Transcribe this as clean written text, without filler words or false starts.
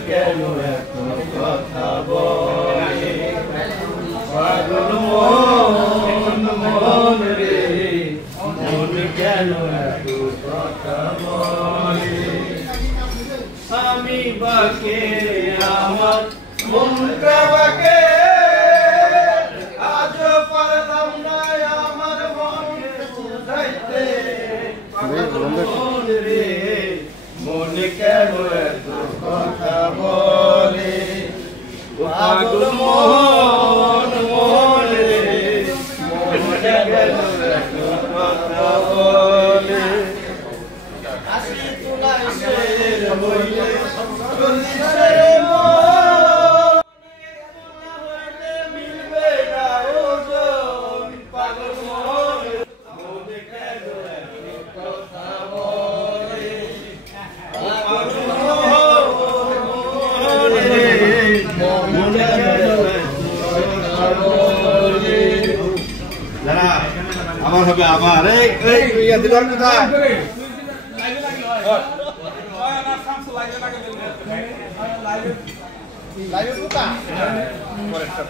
কেন এত কথা বলে পাগল মন মন রে মন কেন এত কথা বলে আমি বাকে আমার মনটা বাকে আজ পারলাম না আমার মনকে বুঝাইতে পাগল মন রে মন কেন এত কথা বলে পাগল মন মন রে মন কেন এত কথা বলে আসি তুলাই শের হইলে চলিছে মন হইলে মিলবে না ওজন পাগল মন মন কেন এত কথা বলে পাগল মন রে মন কেন এত কথা বলে দাঁড়া আবার হবে আবার এই ইয়া দিলার কোথায় লাইভে লাইভে